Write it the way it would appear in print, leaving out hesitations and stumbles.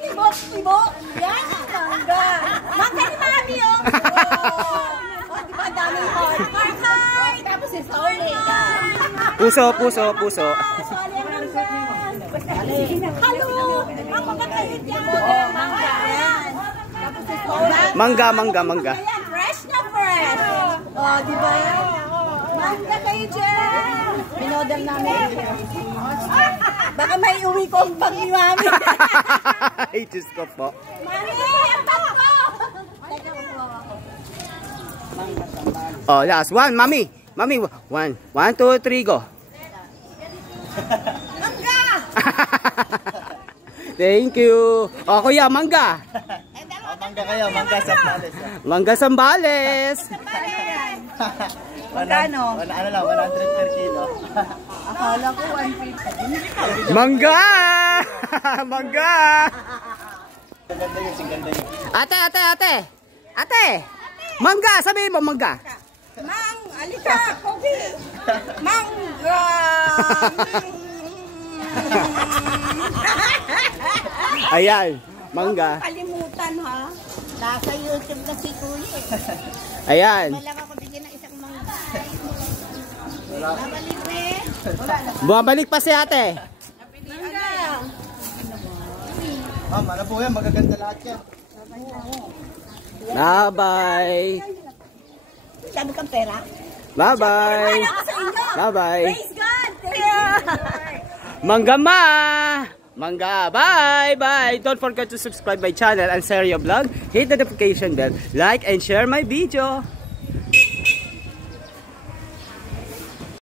Tibok, tibok. Yan, mangga. Mangga ni Mami, oh. Oh, di ba daming heart? Heart. Tapos si Soli. Puso, puso, puso. Soli ang mangga. Hello. Ang mga kayo dyan. Mangga. Yan. Tapos si Soli. Mangga, mangga, mangga. Ayan, fresh na fresh. Oh, di ba yan? Mangga kayo dyan. Minodel namin. Baka may uwi ko ang pag ni Mami. Ay, Diyos ko po. Mami, ang pag ko! Oh, last one, Mami. Mami, 1, 2, 3, go. Mangga! Thank you. Oh, kuya, mangga. Mangga kayo, mangga Sambales. Mangga Sambales. Magkano? Ano lang, 100 per kilo. Akala ko 150. Mangga! Mangga! Ganda yun, ganda yun. Ate, ate, ate. Ate. Mangga, sabihin mo mangga. Mang, alika, kopi. Mangga. Ayan, mangga. Kalimutan ha. Nasa YouTube na si Kuya. Ayan. Wala ako bigyan ng isang mangga. Babalik rin. Bumabalik pa si ate. Mangga. Ma'am, ano po yan? Magaganda lahat yan. Bye-bye. Sabi kang pera? Bye-bye. Bye-bye. Praise God. Mangga ma. Mangga. Bye-bye. Don't forget to subscribe my channel and share your vlog. Hit the notification bell. Like and share my video.